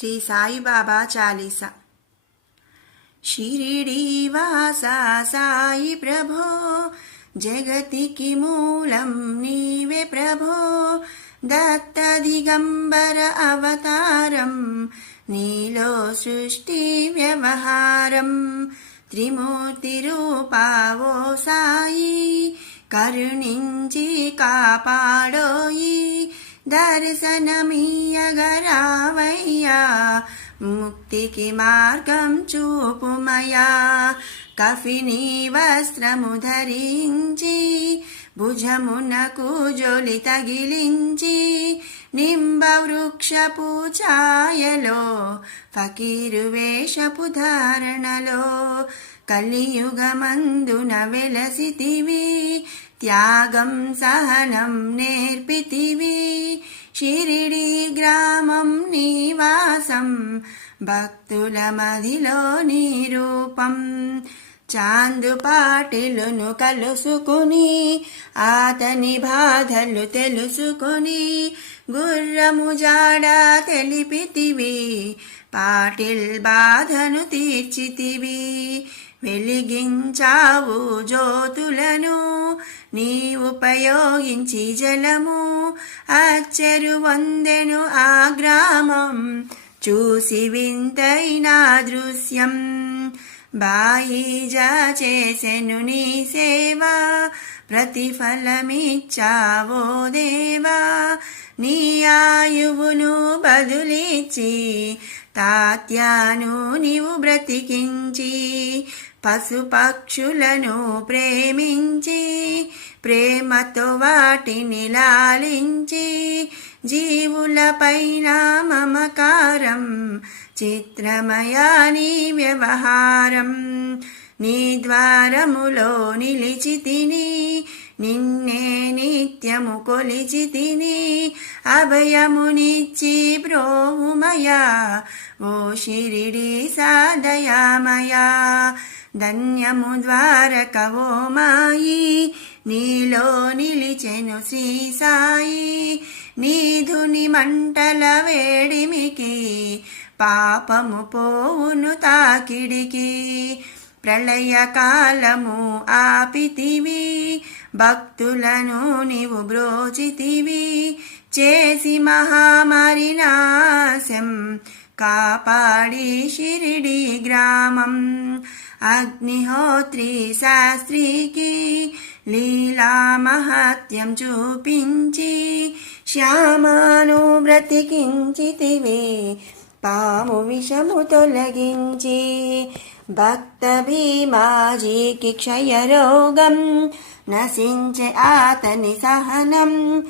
శ్రీ సాయిబాబా చాలీసా. షిరిడీవాసా సాయి ప్రభో, జగతికి మూలం నీవే ప్రభో. దత్త దిగంబర అవతారం, నీలో సృష్టి వ్యవహారం. త్రిమూర్తి రూపావో సాయి, కరుణించి కాపాడోయి. దర్శనమీయగరావయ్యా, ముక్తికి మార్గం చూపుమయా. కఫిని వస్త్రము ధరించి, భుజమునకు జోలి తగిలించి. నింబ వృక్షపు ఛాయలో, ఫకీరు వేషపు ధారణలో. కలియుగమందున వెలసితివి, త్యాగం సహనం నేర్పితివి. షిరిడి గ్రామం నివాసం, భక్తుల మదిలో నీ రూపం. చాందు పాటిలును కలుసుకుని, అతని బాధలు తెలుసుకుని. గుర్రము జాడ తెలిపితివి, పాటిల్ బాధను తీర్చితివి. వెలిగించావు జ్యోతులను, నీ ఉపయోగించి జలము. అచ్చరు వందెను ఆ గ్రామం, చూసి వింతైన దృశ్యం. బాయిజా చేసెను నీ సేవ, ప్రతిఫలమిచ్చావో దేవా. నీ ఆయువును బదులిచ్చి, తాత్యాను నీవు బ్రతికించి. పశుపక్షులను ప్రేమించి, ప్రేమతో వాటిని లాలించి. జీవులపైన మమకారం, చిత్రమయా నీ వ్యవహారం. నీ ద్వారములో నిలిచి తిని, నిన్నే నిత్యము కొలిచి తిని. అభయమునిచ్చి బ్రోవుమయా, ఓ షిరిడి సాదయామయా. ధన్యము ద్వారక ఓ మాయి, నీలో నిలిచెను శ్రీ సాయి. నీధుని మంటల వేడిమికి, పాపము పోవును తాకిడికి. ప్రళయకాలము ఆపితివి, భక్తులను నీవు బ్రోచితివి. చేసి మహామారి నాశం, కాపాడి షిరిడి గ్రామం. అగ్నిహోత్రి శాస్త్రికి, లీలా మహత్యం చూపించి. శ్యామాను బ్రతికించితివి, పాము విషము తొలగించి. భక్త భీమాజీకి క్షయరోగం, నశించే అతని సహనం.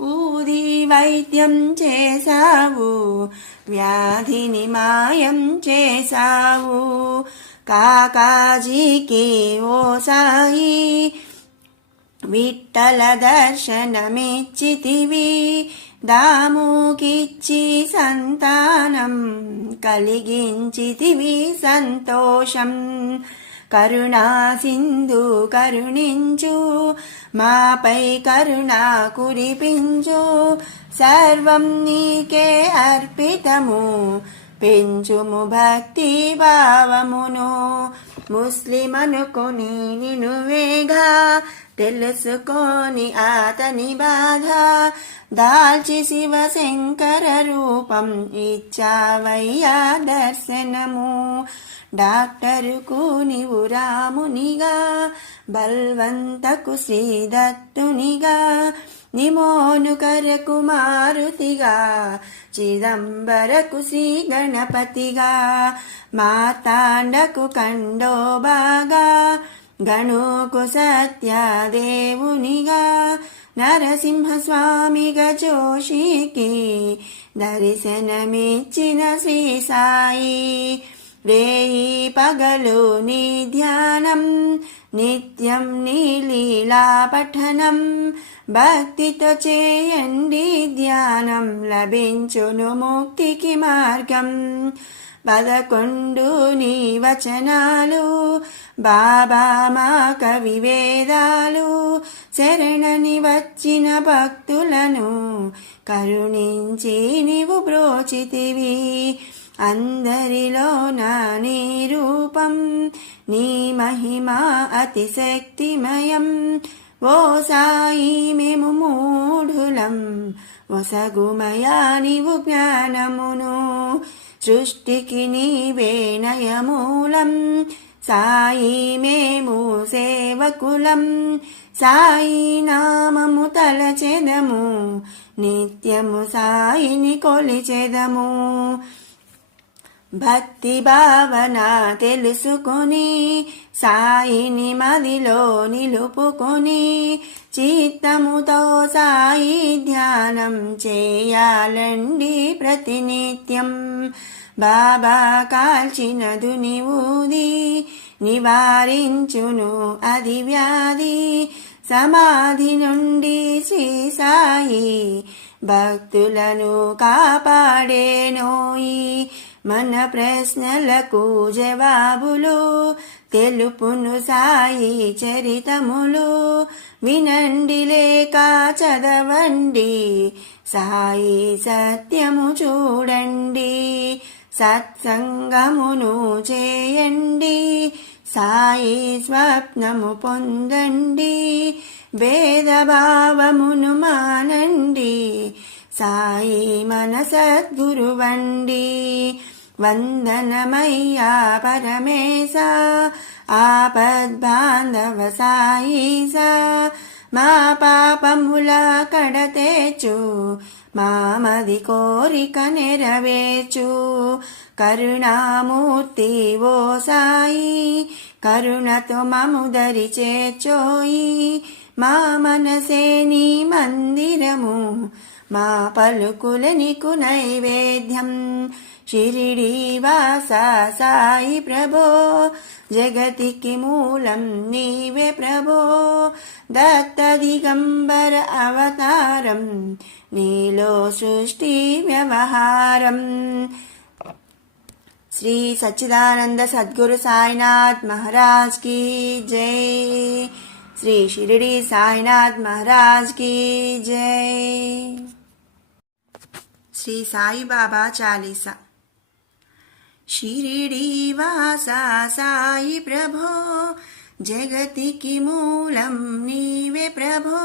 ఊది వైద్యం చేసావు, వ్యాధిని మాయం చేసావు. కాకాజీకి ఓ సాయి, విఠల దర్శనమిచ్చితివి. దాముకిచ్చి సంతానం, కలిగించితివి సంతోషం. కరుణా సింధు కరుణించు, మాపై కరుణ కురిపించు. సర్వం నీకే అర్పితము, పెంచుము భక్తి భావమును. ముస్లిం అనుకొని నినువేగా, తెలుసుకొని అతని బాధ. దాల్చి శివశంకర రూపం, ఇచ్చావయ్యా దర్శనము. డాక్టరుకు నీవు రామునిగా, బల్వంతకు శ్రీదత్తునిగా. నిమోనుకరకు మారుతిగా, చిదంబరకు శ్రీ గణపతిగా. మార్తాండకు ఖండోబాగా, గణుకు సత్యదేవునిగా. నరసింహస్వామిగా జోషికి, దర్శనమిచ్చిన శ్రీ సాయి. రేయి పగలు నీ ధ్యానం, నిత్యం నీ లీలా పఠనం. భక్తితో చేయండి ధ్యానం, లభించును ముక్తికి మార్గం. 11 నీ వచనాలు బాబా మా కవి వేదాలు. శరణని వచ్చిన భక్తులను కరుణించి నీవు బ్రోచితివి. అందరిలో నీ రూపం, నీ మహిమ అతిశక్తిమయం. ఓ సాయి మేము మూఢులం, ఒసగుమయా నీవు జ్ఞానమును. సృష్టికి నీవే నయమూలం, సాయి మేము సేవకులం. సాయి నామము తలచెదము, నిత్యము సాయిని కొలిచెదము. భక్తి భావన తెలుసుకొని సాయిని మదిలో నిలుపుకొని, చిత్తముతో సాయి ధ్యానం చేయాలండి ప్రతినిత్యం. బాబా కాల్చిన దునివూది నివారించును అది వ్యాధి. సమాధి నుండి శ్రీ సాయి భక్తులను కాపాడేనోయి. మన ప్రశ్నలకు జవాబులు తెలుపును సాయి చరితములు. వినండి లేక చదవండి, సాయి సత్యము చూడండి. సత్సంగమును చేయండి, సాయి స్వప్నము పొందండి. భేదభావమును మానండి, సాయి మన సద్గురువండి. వందనమయ్యా పరమేశ, ఆపద్బాంధవ సాయిసా. మా పాపముల కడతేచు, మామది కోరిక నెరవేర్చు. కరుణామూర్తి ఓ సాయి, కరుణతో మముదరి చేర్చోయి. మా మనసే నీ మందిరము, మా పలుకుల నీకు నైవేద్యం. షిరిడి వాస సాయి ప్రభో, జగతికి మూలం నీవే ప్రభో. దత్త దిగంబర అవతారం, నీలో సృష్టి వ్యవహారం. శ్రీ సచ్చిదానంద సద్గురు సాయినాథ్ మహారాజ్ की जय. श्री शिरडी साईनाथ महाराज की जय. श्री साई बाबा चालीसा. शिरडी वासा साई प्रभो, जगतिकी मूलं नीवे प्रभो.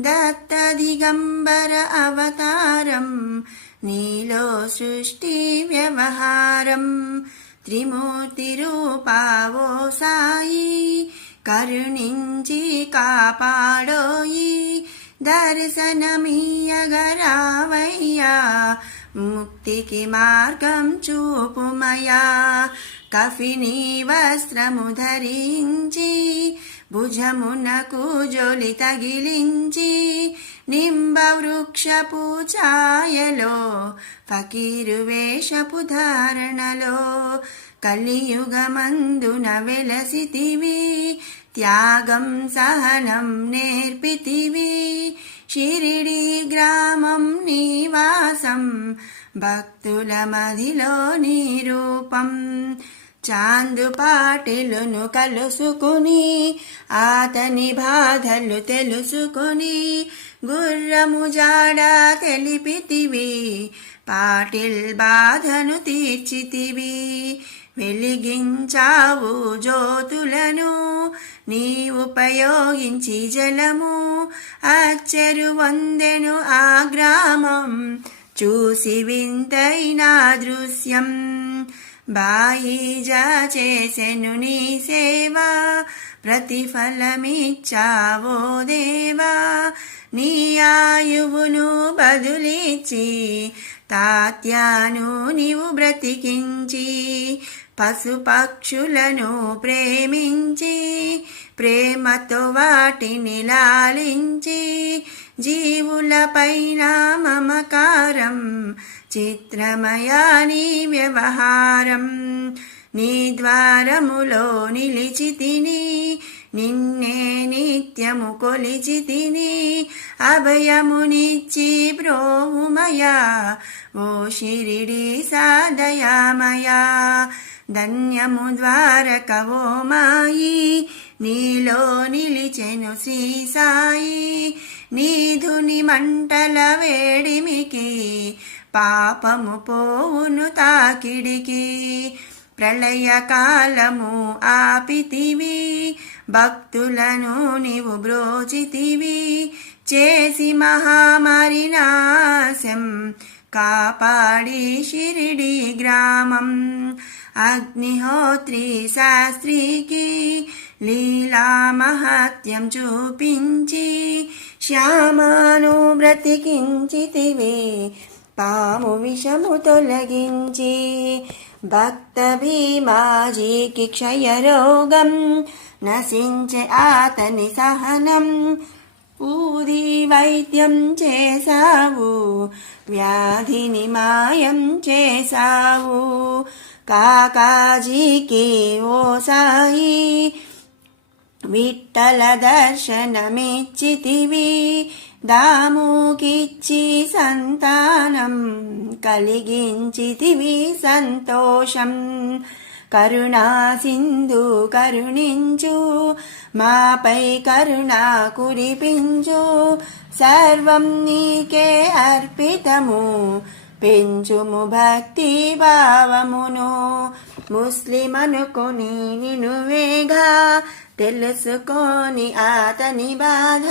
दत्त दिगंबर अवतारं, నీలో సృష్టి వ్యవహారం. త్రిమూర్తి రూపావో సాయి, కరుణించి కాపాడోయి. దర్శనమీయగరావయ్యా, ముక్తికి మార్గం చూపుమయా. కఫిని వస్త్రము ధరించి, భుజమునకు జోలి తగిలించి. నింబ వృక్షపు ఛాయలో, ఫకీరు వేషపు ధారణలో. కలియుగమందున వెలసితివి, త్యాగం సహనం నేర్పితివి. షిరిడి గ్రామం నివాసం, భక్తుల మదిలో నీ రూపం. చాందు పాటిలును కలుసుకుని, అతని బాధలు తెలుసుకుని. గుర్రము జాడ తెలిపితివి, పాటిల్ బాధను తీర్చితివి. వెలిగించావు జ్యోతులను, నీ ఉపయోగించి జలము. అచ్చరు వందెను ఆ గ్రామం, చూసి వింతైన దృశ్యం. బాయిజా చేసెను నీ సేవా, ప్రతిఫలమిచ్చావో దేవా. నీ ఆయువును బదులిచ్చి, తాత్యాను నీవు బ్రతికించి. పశుపక్షులను ప్రేమించి, ప్రేమతో వాటిని లాలించి. జీవులపైన మమకారం చిత్రమయా నీ వ్యవహారం నీ ద్వారములో నిలిచి తిని నిన్నే నిత్యము కొలిచి తిని అభయమునిచ్చి బ్రోవుమయా ఓ షిరిడి సాదయామయా ధన్యము ద్వారక ఓ మాయి నీలో నిలిచెను శ్రీ సాయి నీధుని మంటల వేడిమికి పాపము పోవును తాకిడికి ప్రళయకాలము ఆపితివి భక్తులను నీవు బ్రోచితివి చేసి మహామారి నాశం కాపాడి షిరిడి గ్రామం అగ్నిహోత్రి శాస్త్రికి లీలా మహత్యం చూపించి శ్యామాను బ్రతికించితివి పాము విషము తొలగించి భక్త భీమాజీకి క్షయరోగం నశించే అతని సహనం ఊది వైద్యం చేసావు వ్యాధిని మాయం చేసావు కాకాజీకి ఓ సాయి విఠల దర్శనమిచ్చితివి దాముకిచ్చి సంతానం కలిగించితివి సంతోషం కరుణా సింధు కరుణించు మాపై కరుణా కురిపించు సర్వం నీకే అర్పితము పెంచుము భక్తి భావమును ముస్లిం అనుకొని నినువేగా తెలుసుకొని అతని బాధ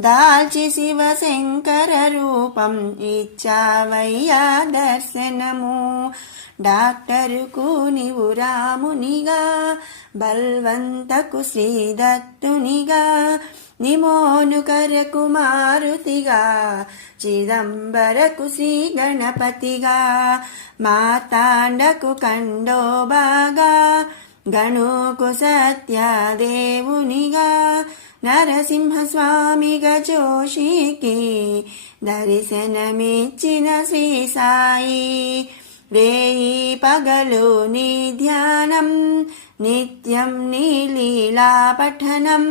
దాల్చి శివశంకర రూపం ఇచ్చావయ్యా దర్శనము డాక్టరుకు నీవు రామునిగా బల్వంతకు శ్రీదత్తునిగా నిమోనుకరకు మారుతిగా చిదంబరకు శ్రీ గణపతిగా మార్తాండకు కండోబాగా గణుకు సత్యదేవునిగా నరసింహస్వామిగా జోషికి దర్శనమిచ్చిన శ్రీ సాయి వేయి పగలు నీ ధ్యానం నిత్యం నీ లీలా పఠనం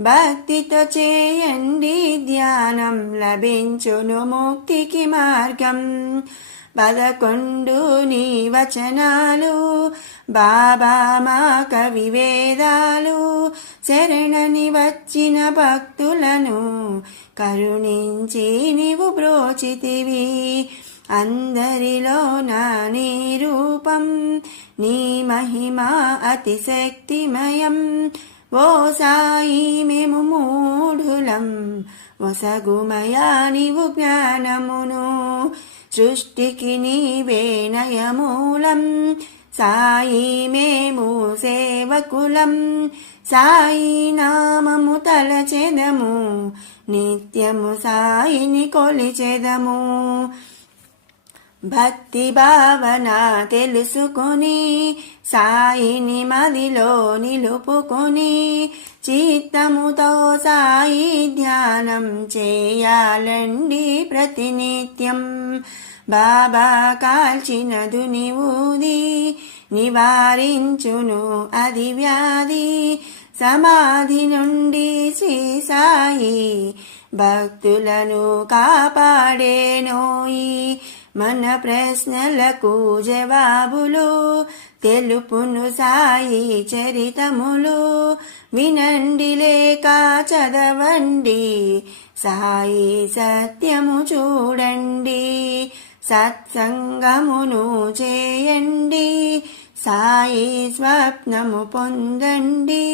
భక్తితో చేయండి ధ్యానం లభించును ముక్తికి మార్గం 11 నీ వచనాలు బాబా మా కవి వేదాలు శరణని వచ్చిన భక్తులను కరుణించి నీవు బ్రోచితివి అందరిలో నీ రూపం నీ మహిమ అతిశక్తిమయం ఓ సాయి మేము మూఢులం వసగుమయా నీవు జ్ఞానమును సృష్టికి నీవే నయమూలం సాయి మేము సేవకులం సాయి నామము తలచెదము నిత్యము సాయిని కొలిచెదము భక్తి భావన తెలుసుకొని సాయిని మదిలో నిలుపుకొని చిత్తముతో సాయి ధ్యానం చేయాలండి ప్రతినిత్యం బాబా కాల్చిన దుని ఊది నివారించును అది వ్యాధి సమాధి నుండి శ్రీ సాయి భక్తులను కాపాడేనోయి మన ప్రశ్నలకు జవాబులు తెలుపును సాయి చరితములు వినండి లేక చదవండి సాయి సత్యము చూడండి సత్సంగమును చేయండి సాయి స్వప్నము పొందండి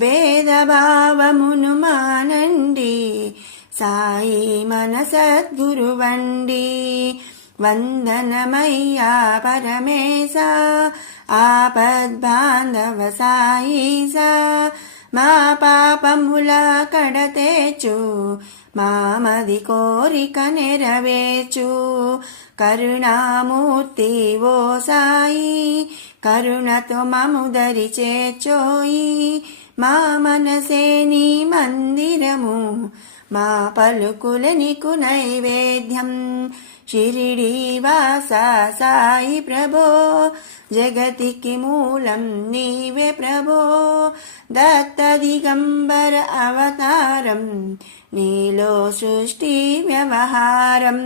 భేదభావమును మానండి సాయి మన సద్గురువండి వందనమయ్యా పరమేశ ఆపద్బాంధవ సాయిసా మా పాపముల కడతేచు మామది కోరిక నెరవేర్చు కరుణామూర్తి ఓ సాయి కరుణతో మముదరి చేర్చోయి మా మనసే నీ మందిరము మా పలుకుల నీకు నైవేద్యం షిరిడి వాస సాయి ప్రభో జగతికి మూలం నీవే ప్రభో దత్త దిగంబర అవతారం నీలో సృష్టి వ్యవహారం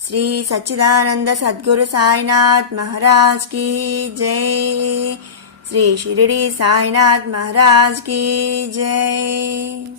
శ్రీ సచ్చిదానంద సద్గురు సాయినాథ్ महाराज की जय। श्री शिरडी साईनाथ महाराज की जय।